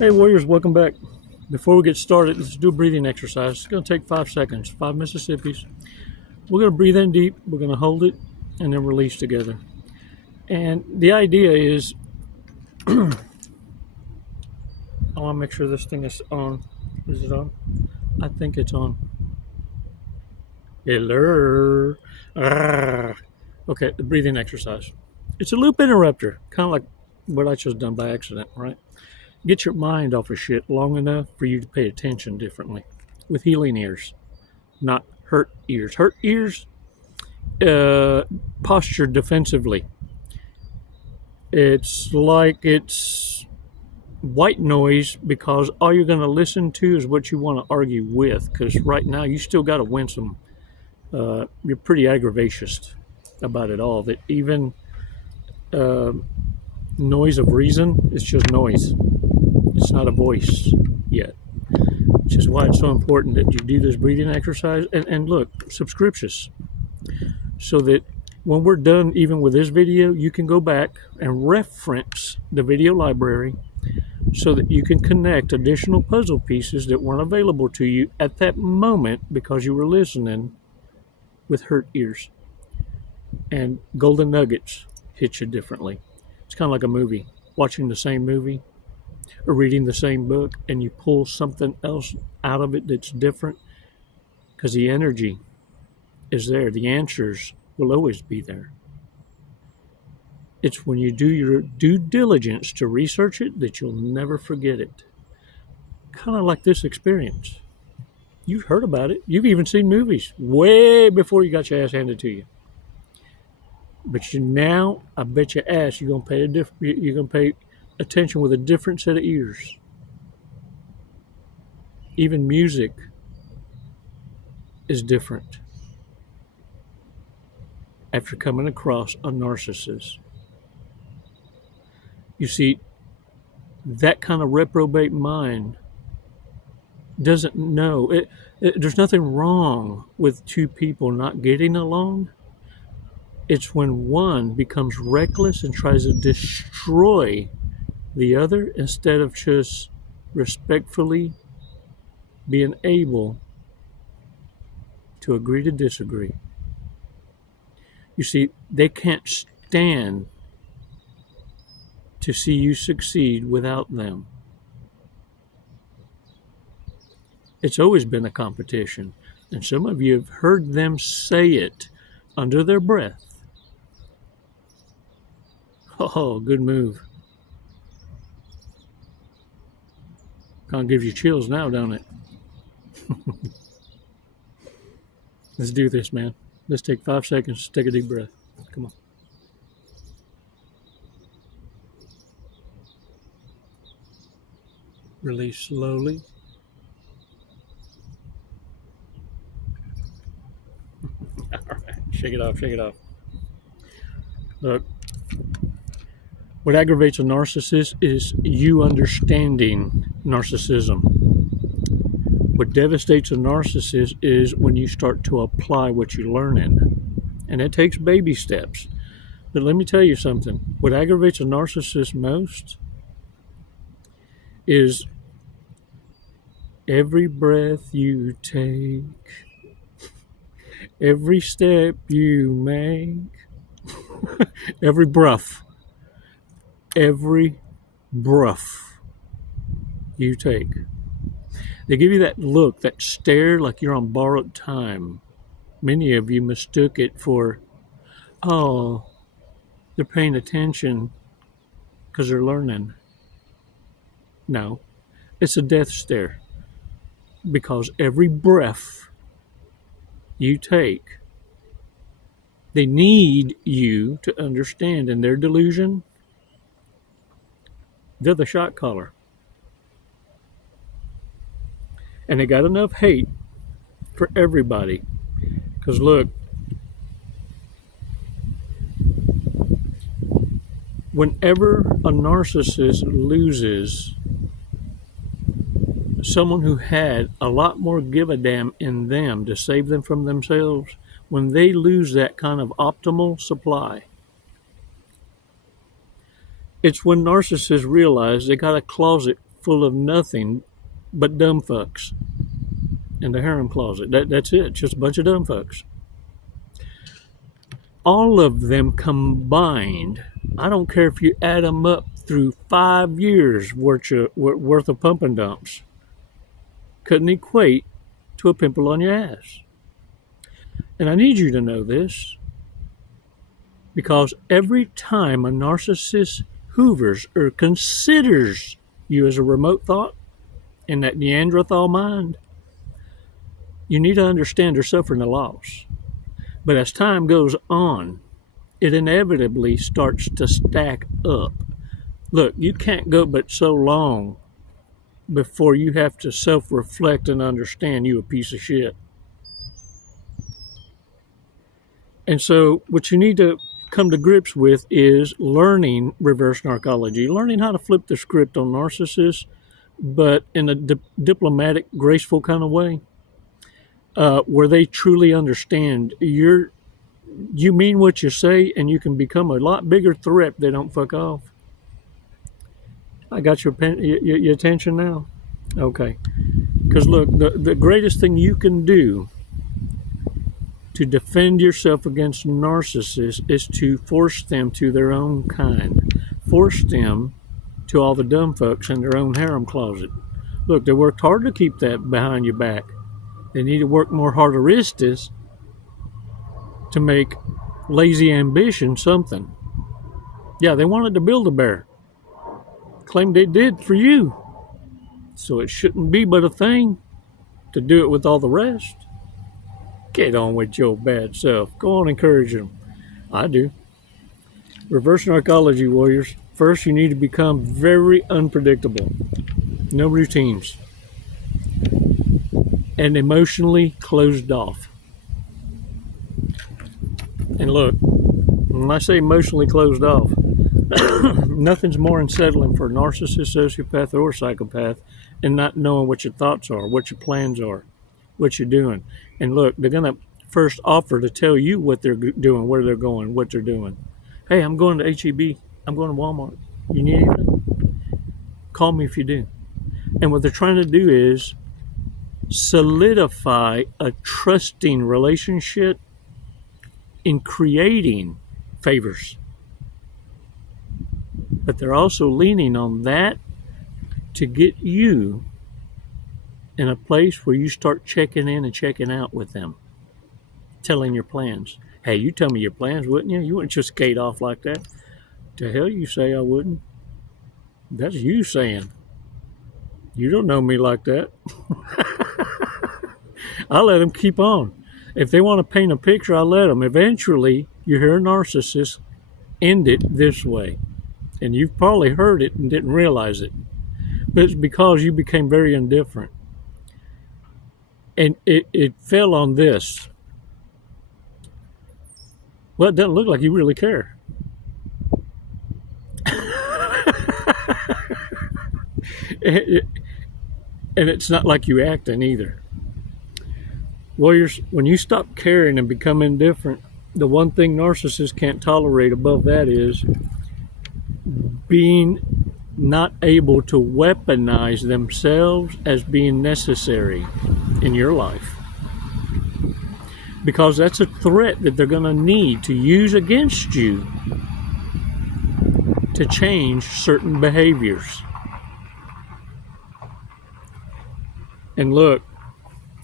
Hey Warriors, welcome back. Before we get started, let's do a breathing exercise. It's going to take 5 seconds, 5 Mississippis. We're going to breathe in deep, we're going to hold it, and then release together. And the idea is, I want to make sure this thing is on. Is it on? I think it's on. Hello. Okay, the breathing exercise. It's a loop interrupter, kind of like what I just done by accident, right? Get your mind off of shit long enough for you to pay attention differently with healing ears, not hurt ears. Hurt ears posture defensively. It's like it's white noise because all you're going to listen to is what you want to argue with, because right now you still got to win some. You're pretty aggravacious about it all. That even noise of reason is just noise. It's not a voice yet, which is why it's so important that you do this breathing exercise. And look, subscriptions, so that when we're done, even with this video, you can go back and reference the video library so that you can connect additional puzzle pieces that weren't available to you at that moment because you were listening with hurt ears. And golden nuggets hit you differently. It's kind of like a movie, watching the same movie or reading the same book, and you pull something else out of it that's different because the energy is there. The answers will always be there. It's when you do your due diligence to research it that you'll never forget it. Kind of like this experience. You've heard about it. You've even seen movies way before you got your ass handed to you. But now, I bet your ass you're gonna pay attention with a different set of ears. Even music is different after coming across a narcissist. You see, that kind of reprobate mind doesn't know. There's nothing wrong with two people not getting along. It's when one becomes reckless and tries to destroy the other instead of just respectfully being able to agree to disagree. You see, they can't stand to see you succeed without them. It's always been a competition, and some of you have heard them say it under their breath. Oh, good move. Kind of gives you chills now, don't it? Let's do this, man. Let's take 5 seconds. Take a deep breath. Come on. Release slowly. All right. Shake it off. Shake it off. Look. What aggravates a narcissist is you understanding narcissism. What devastates a narcissist is when you start to apply what you're learning. And it takes baby steps. But let me tell you something. What aggravates a narcissist most is every breath you take, every step you make, every breath. Every breath you take. They give you that look, that stare like you're on borrowed time. Many of you mistook it for, oh, they're paying attention because they're learning. No, it's a death stare. Because every breath you take, they need you to understand in their delusion. They're the shot caller. And they got enough hate for everybody. Because look, whenever a narcissist loses someone who had a lot more give a damn in them to save them from themselves, when they lose that kind of optimal supply, it's when narcissists realize they got a closet full of nothing but dumb fucks in the harem closet. That's it, just a bunch of dumb fucks. All of them combined, I don't care if you add them up through 5 years worth of pump and dumps, couldn't equate to a pimple on your ass. And I need you to know this, because every time a narcissist hoovers or considers you as a remote thought in that Neanderthal mind, you need to understand they're suffering a loss. But as time goes on, it inevitably starts to stack up. Look, you can't go but so long before you have to self-reflect and understand you a piece of shit. And so what you need to come to grips with is learning reverse narcology, learning how to flip the script on narcissists, but in a diplomatic, graceful kind of way, where they truly understand you mean what you say, and you can become a lot bigger threat if they don't fuck off. I got your attention now? Okay. Because look, the greatest thing you can do to defend yourself against narcissists is to force them to their own kind. Force them to all the dumb fucks in their own harem closet. Look, they worked hard to keep that behind your back. They need to work more harderistas to make lazy ambition something. Yeah, they wanted to build a bear. Claimed they did for you. So it shouldn't be but a thing to do it with all the rest. Get on with your bad self. Go on, encourage them. I do. Reverse narcology, warriors. First, you need to become very unpredictable. No routines. And emotionally closed off. And look, when I say emotionally closed off, nothing's more unsettling for a narcissist, sociopath, or psychopath than not knowing what your thoughts are, what your plans are, what you're doing. And look, they're going to first offer to tell you what they're doing, where they're going, what they're doing. Hey, I'm going to HEB. I'm going to Walmart. You need anything? Call me if you do. And what they're trying to do is solidify a trusting relationship in creating favors. But they're also leaning on that to get you in a place where you start checking in and checking out with them, telling your plans. Hey, you tell me your plans, wouldn't you? You wouldn't just skate off like that. The hell you say I wouldn't? That's you saying. You don't know me like that. I let them keep on. If they want to paint a picture, I let them. Eventually, you hear a narcissist end it this way. And you've probably heard it and didn't realize it. But it's because you became very indifferent. And it fell on this. Well, it doesn't look like you really care. And it's not like you acting either. Warriors, when you stop caring and become indifferent, the one thing narcissists can't tolerate above that is being not able to weaponize themselves as being necessary in your life. Because that's a threat that they're going to need to use against you to change certain behaviors. And look,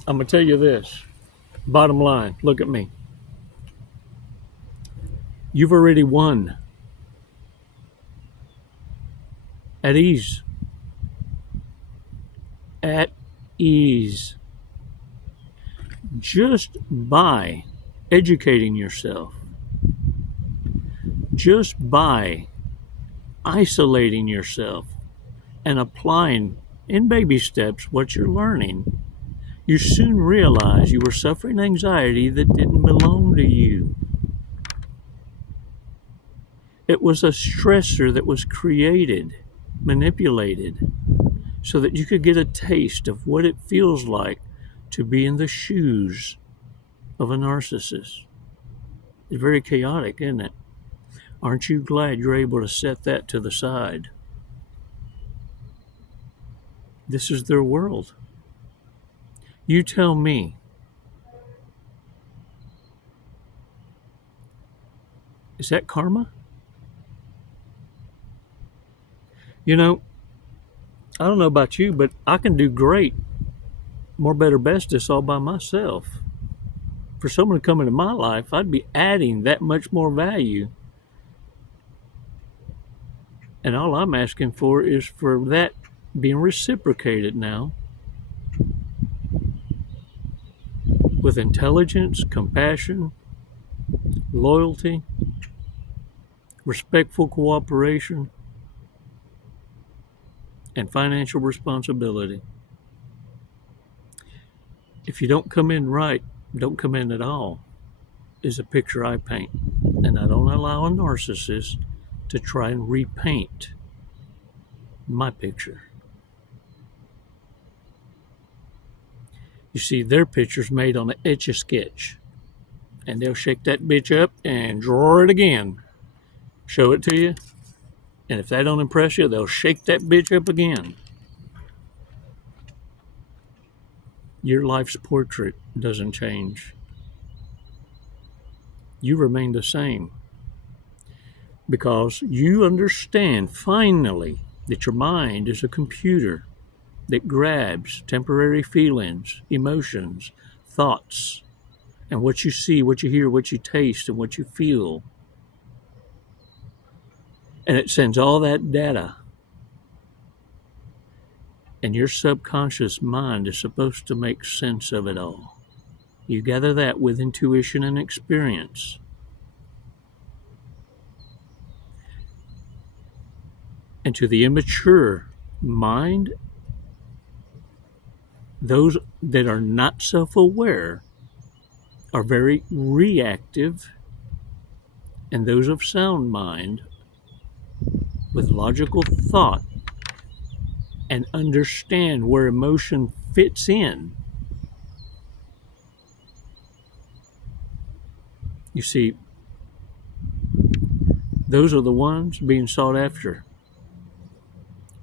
I'm going to tell you this. Bottom line, look at me. You've already won. At ease. At ease. Just by educating yourself. Just by isolating yourself and applying in baby steps what you're learning, you soon realize you were suffering anxiety that didn't belong to you. It was a stressor that was created, manipulated, so that you could get a taste of what it feels like to be in the shoes of a narcissist. It's very chaotic, isn't it? Aren't you glad you're able to set that to the side? This is their world. You tell me, is that karma? You know, I don't know about you, but I can do great, more, better, bestest all by myself. For someone to come into my life, I'd be adding that much more value. And all I'm asking for is for that being reciprocated now with intelligence, compassion, loyalty, respectful cooperation, and financial responsibility. If you don't come in right, don't come in at all, is a picture I paint. And I don't allow a narcissist to try and repaint my picture. You see, their picture's made on an Etch-a-Sketch. And they'll shake that bitch up and draw it again. Show it to you. And if that don't impress you, they'll shake that bitch up again. Your life's portrait doesn't change. You remain the same. Because you understand, finally, that your mind is a computer that grabs temporary feelings, emotions, thoughts, and what you see, what you hear, what you taste, and what you feel. And it sends all that data. And your subconscious mind is supposed to make sense of it all. You gather that with intuition and experience. And to the immature mind, those that are not self-aware are very reactive, and those of sound mind with logical thought and understand where emotion fits in. You see, those are the ones being sought after.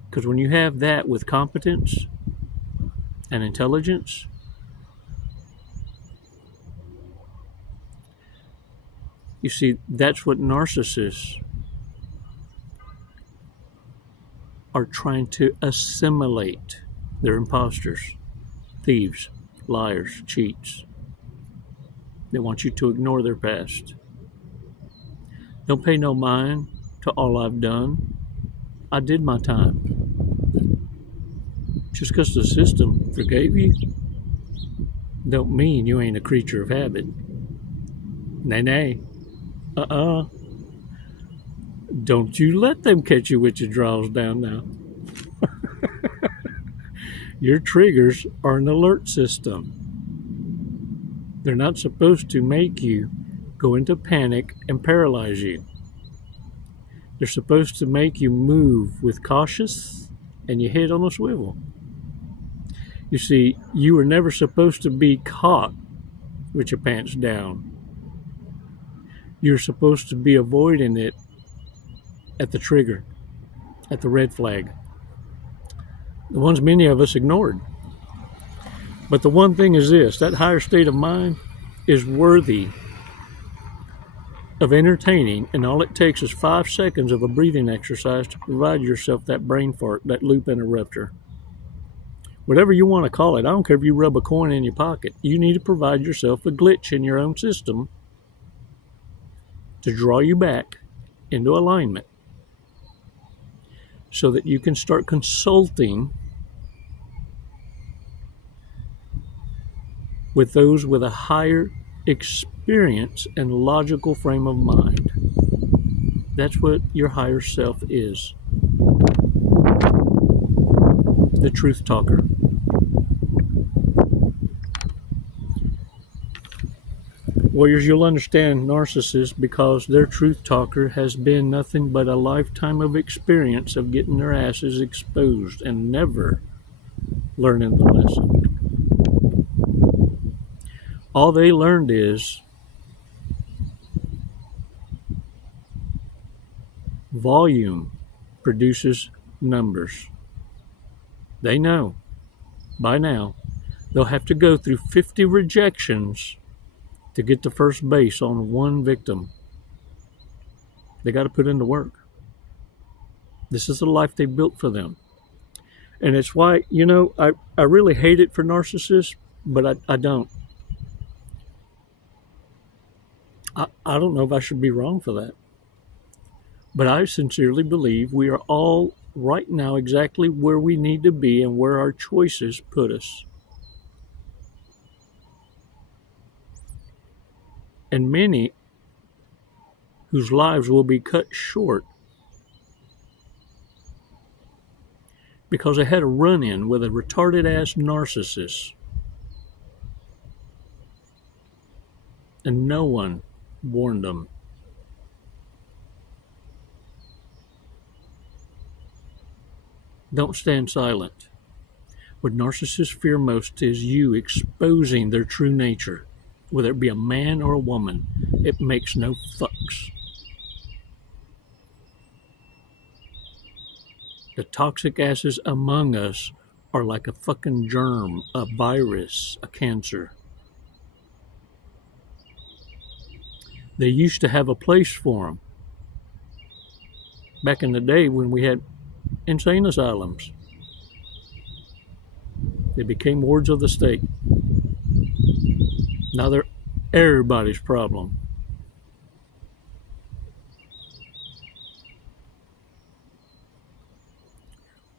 Because when you have that with competence and intelligence, you see, that's what narcissists are trying to assimilate. They're imposters, thieves, liars, cheats. They want you to ignore their past. Don't pay no mind to all I've done. I did my time. Just because the system forgave you, don't mean you ain't a creature of habit. Nay. Don't you let them catch you with your drawers down now. Your triggers are an alert system. They're not supposed to make you go into panic and paralyze you. They're supposed to make you move with cautious and your head on a swivel. You see, you were never supposed to be caught with your pants down. You're supposed to be avoiding it at the trigger, at the red flag. The ones many of us ignored. But the one thing is this, that higher state of mind is worthy of entertaining, and all it takes is 5 seconds of a breathing exercise to provide yourself that brain fart, that loop interrupter. Whatever you want to call it, I don't care if you rub a coin in your pocket. You need to provide yourself a glitch in your own system to draw you back into alignment so that you can start consulting with those with a higher experience and logical frame of mind. That's what your higher self is. The truth talker. Warriors, you'll understand narcissists because their truth talker has been nothing but a lifetime of experience of getting their asses exposed and never learning the lesson. All they learned is volume produces numbers. They know by now they'll have to go through 50 rejections to get to first base on one victim. They got to put in the work. This is the life they built for them. And it's why, I really hate it for narcissists, but I don't. I don't know if I should be wrong for that. But I sincerely believe we are all right now exactly where we need to be and where our choices put us. And many whose lives will be cut short because they had a run-in with a retarded-ass narcissist. And no one warned them. Don't stand silent. What narcissists fear most is you exposing their true nature. Whether it be a man or a woman, it makes no fucks. The toxic asses among us are like a fucking germ, a virus, a cancer. They used to have a place for them. Back in the day when we had insane asylums. They became wards of the state. Now they're everybody's problem.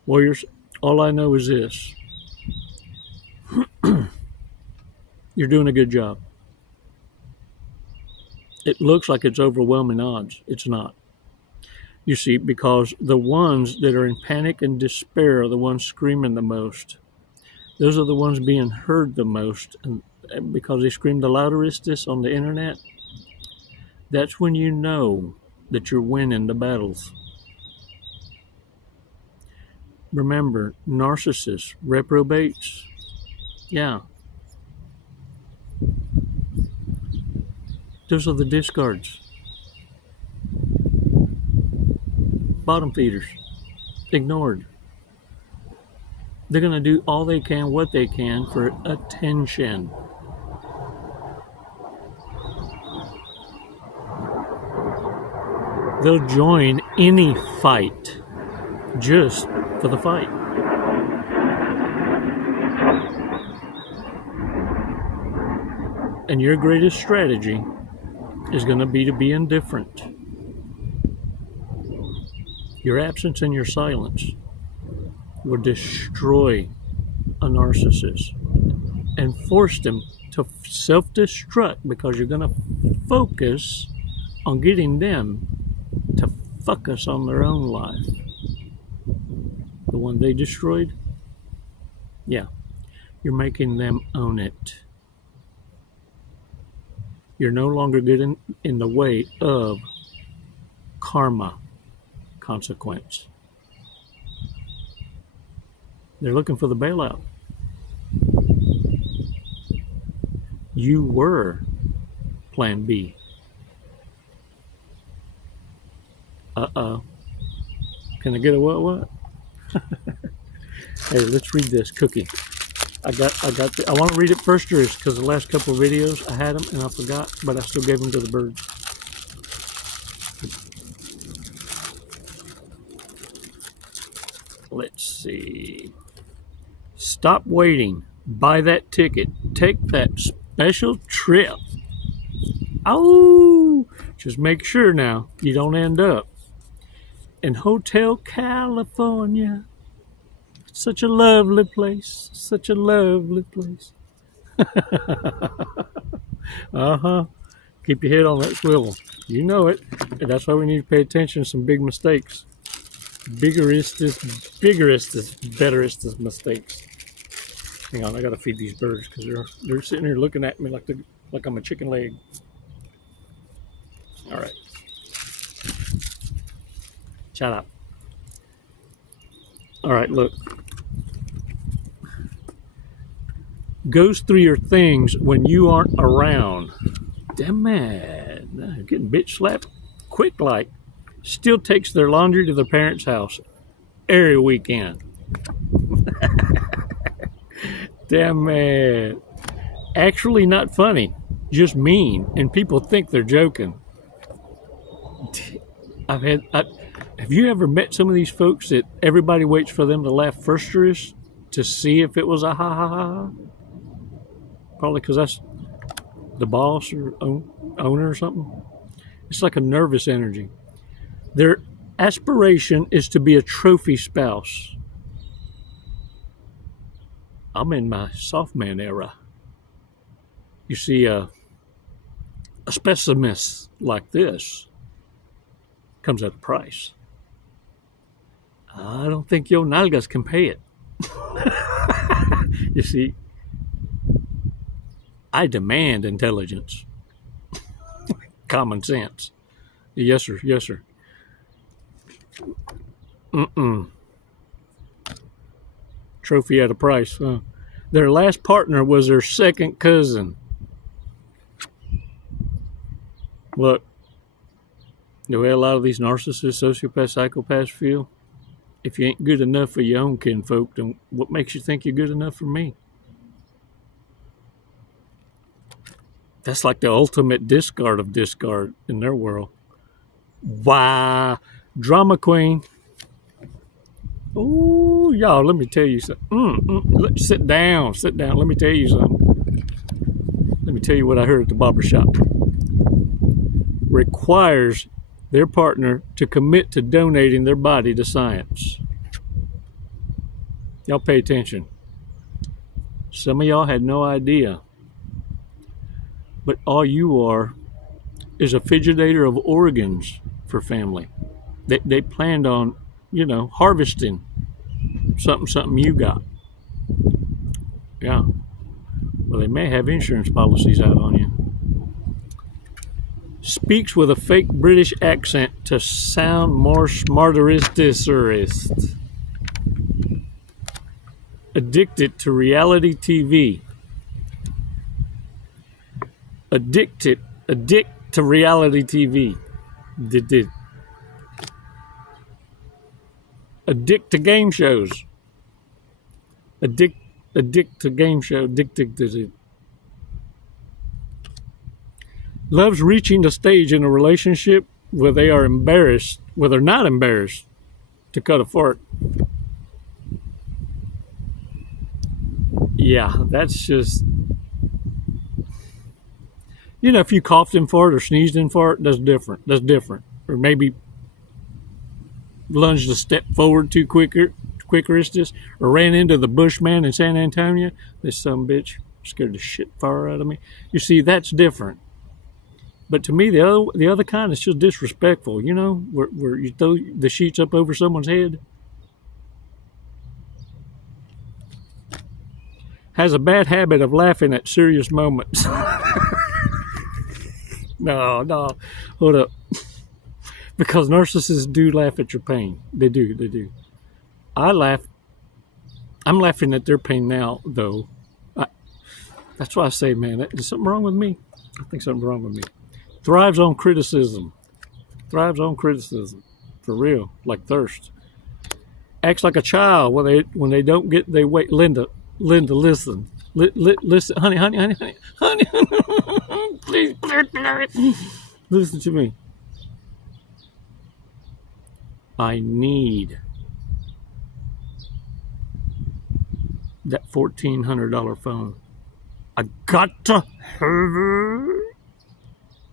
Warriors, all I know is this. You're doing a good job. It looks like it's overwhelming odds. It's not. You see, because the ones that are in panic and despair are the ones screaming the most. Those are the ones being heard the most. And because they scream the loudest on the internet, that's when you know that you're winning the battles. Remember, narcissists, reprobates, yeah. Those are the discards. Bottom feeders, ignored. They're going to do all they can, what they can for attention. They'll join any fight just for the fight. And your greatest strategy is going to be indifferent. Your absence and your silence will destroy a narcissist and force them to self-destruct because you're going to focus on getting them to focus on their own life. The one they destroyed, yeah, you're making them own it. You're no longer getting in the way of karma consequence. They're looking for the bailout. You were plan B. Uh-oh. Can I get a what? Hey, let's read this cookie. I want to read it first because the last couple of videos I had them and I forgot, but I still gave them to the birds. Let's see. Stop waiting. Buy that ticket. Take that special trip. Oh, just make sure now you don't end up in Hotel California. Such a lovely place. Such a lovely place. Uh-huh. Keep your head on that swivel. You know it. And that's why we need to pay attention to some big mistakes. Biggerest is betterest is mistakes. Hang on, I gotta feed these birds because they're sitting here looking at me like I'm a chicken leg. All right. Shut up. All right, look. Goes through your things when you aren't around. Damn man, getting bitch slapped quick like. Still takes their laundry to their parents' house every weekend. Damn it. Actually not funny, just mean, and people think they're joking. Have you ever met some of these folks that everybody waits for them to laugh first to see if it was a ha ha ha? Probably because that's the boss or owner or something. It's like a nervous energy. Their aspiration is to be a trophy spouse. I'm in my soft man era. You see, a specimen like this comes at a price. I don't think your nalgas can pay it. You see, I demand intelligence, common sense. Yes, sir. Yes, sir. Trophy at a price. Their last partner was their second cousin. Look, the way a lot of these narcissists, sociopaths, psychopaths feel, if you ain't good enough for your own kinfolk, then what makes you think you're good enough for me? That's like the ultimate discard of discard in their world. Why? Drama queen. Oh, y'all, let me tell you something. Sit down. Let me tell you something. Let me tell you what I heard at the barbershop. Requires their partner to commit to donating their body to science. Y'all pay attention. Some of y'all had no idea. But all you are is a fidgetator of organs for family. They planned on, harvesting something you got. Yeah. Well, they may have insurance policies out on you. Speaks with a fake British accent to sound more smarterist. Addicted to reality TV. Addict to reality TV. Addict to game shows. Addict to game show. Addicted. Loves reaching the stage in a relationship where they're not embarrassed to cut a fart. Yeah, that's just, if you coughed in fart or sneezed in fart, that's different. Or maybe lunged a step forward too quickerish, or ran into the Bushman in San Antonio. This some bitch scared the shit far out of me. You see, that's different. But to me, the other kind is just disrespectful, where you throw the sheets up over someone's head. Has a bad habit of laughing at serious moments. No, hold up. Because narcissists do laugh at your pain. They do. I'm laughing at their pain now, though. That's why I say, man, is something wrong with me? I think something's wrong with me. Thrives on criticism. For real, like thirst. Acts like a child when they don't get their way. Linda, listen. Listen, honey. Please, listen to me. I need that $1,400 phone. I got to have it.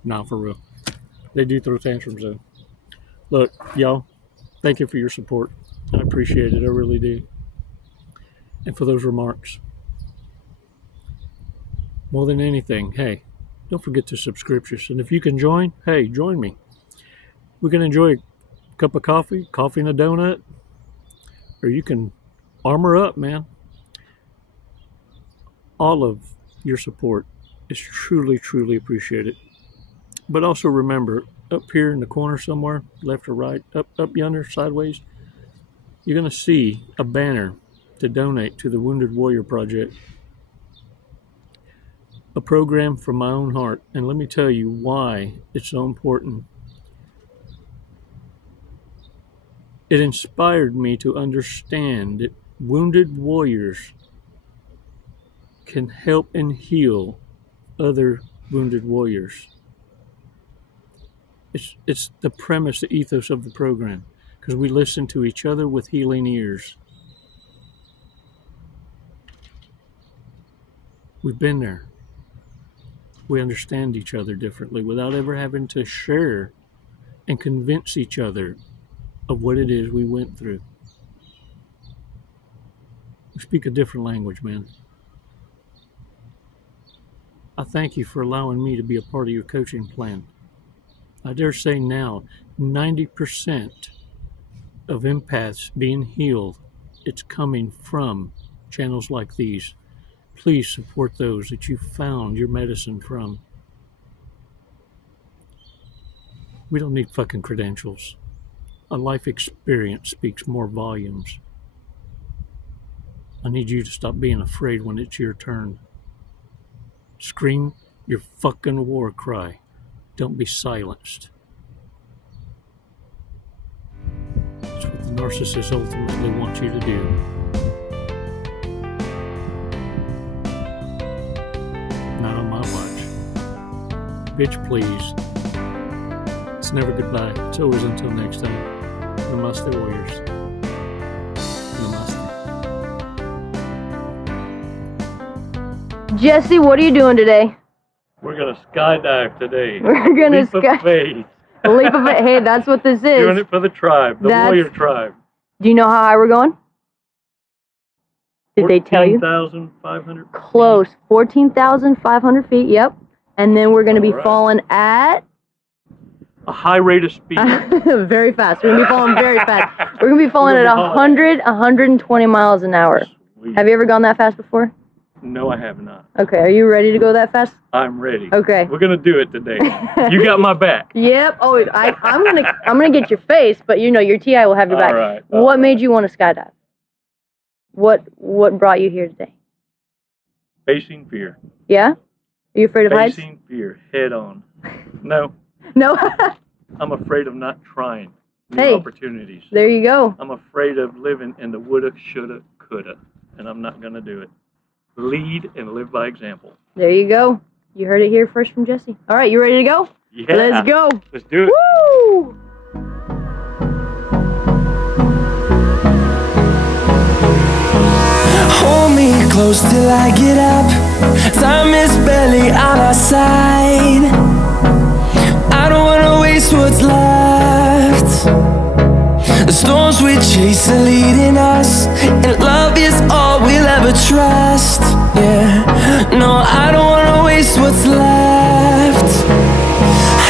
Nah, for real. They do throw tantrums though. Look, y'all, thank you for your support. I appreciate it. I really do. And for those remarks. More than anything, hey, don't forget to Disperatious. And if you can join, hey, join me. We can enjoy a cup of coffee and a donut, or you can armor up, man. All of your support is truly, truly appreciated. But also remember, up here in the corner somewhere, left or right, up yonder, sideways, you're going to see a banner to donate to the Wounded Warrior Project. A program from my own heart. And let me tell you why it's so important. It inspired me to understand that wounded warriors can help and heal other wounded warriors. It's the premise, the ethos of the program, because we listen to each other with healing ears. We've been there. We understand each other differently without ever having to share and convince each other of what it is we went through. We speak a different language, man. I thank you for allowing me to be a part of your coaching plan. I dare say now, 90% of empaths being healed, it's coming from channels like these. Please support those that you found your medicine from. We don't need fucking credentials. A life experience speaks more volumes. I need you to stop being afraid when it's your turn. Scream your fucking war cry. Don't be silenced. That's what the narcissist ultimately wants you to do. Not on my watch. Bitch, please. It's never goodbye. It's always until next time. Namaste, warriors. Namaste. Jesse, what are you doing today? We're going to skydive today. We're going to skydive. Leap of faith. Hey, that's what this is. Doing it for the tribe, the warrior tribe. Do you know how high we're going? Did they tell you? 14,500 feet. Close. 14,500 feet, yep. And then we're going to be falling at... a high rate of speed. Very fast. We're going to be falling very fast. We're going to be falling at 120 miles an hour. Sweet. Have you ever gone that fast before? No, I have not. Okay, are you ready to go that fast? I'm ready. Okay. We're gonna do it today. You got my back. Yep. Oh, I'm gonna get your face, but you know your TI will have your back. All right. What made you want to skydive? What brought you here today? Facing fear. Yeah? Are you afraid of heights? Facing fear head on. No. No. I'm afraid of not trying new opportunities. There you go. I'm afraid of living in the woulda, shoulda, coulda, and I'm not gonna do it. Lead and live by example. There you go. You heard it here first from Jesse. All right, you ready to go? Yeah. Let's go. Let's do it. Woo! Hold me close till I get up. Time is barely on our side. I don't wanna waste what's left. The storms we chase are leading us, and love is all we'll ever trust. Yeah, no, I don't wanna waste what's left.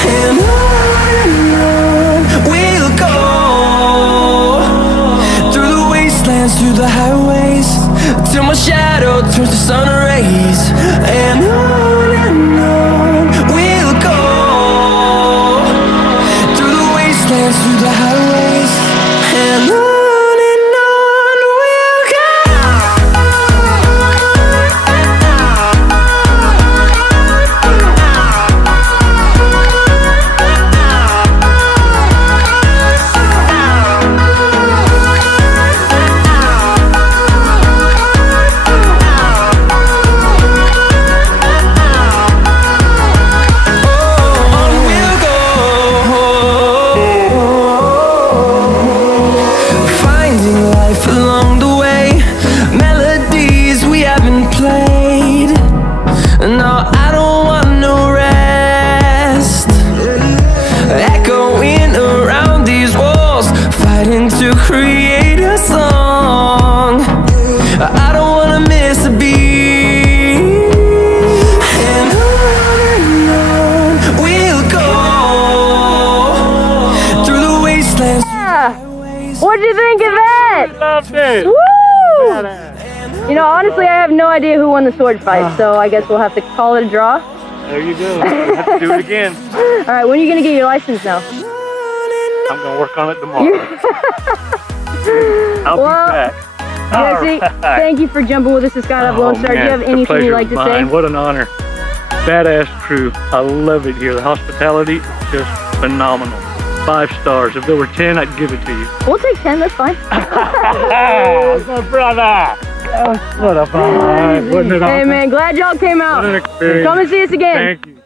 And on we'll go, through the wastelands, through the highways, till my shadow turns to sun rays. And on we'll go, through the wastelands, through the highways, and on we'll go. To create a song, I don't wanna miss a beat. And on we'll go, through the wastelands. Yeah. What'd you think of that? Loved it. Woo! You know, honestly, I have no idea who won the sword fight, so I guess we'll have to call it a draw. There you go. We'll have to do it again. All right, when are you gonna get your license now? I'm gonna work on it tomorrow. I'll be back. Jesse, thank you for jumping with us to Skydive Lone Star. Do you have anything you'd like to say? What an honor. Badass crew. I love it here. The hospitality is just phenomenal. 5 stars. If there were 10, I'd give it to you. We'll take 10, that's fine. My brother! What a vibe, wasn't it? Hey man, glad y'all came out. What an experience. Come and see us again. Thank you.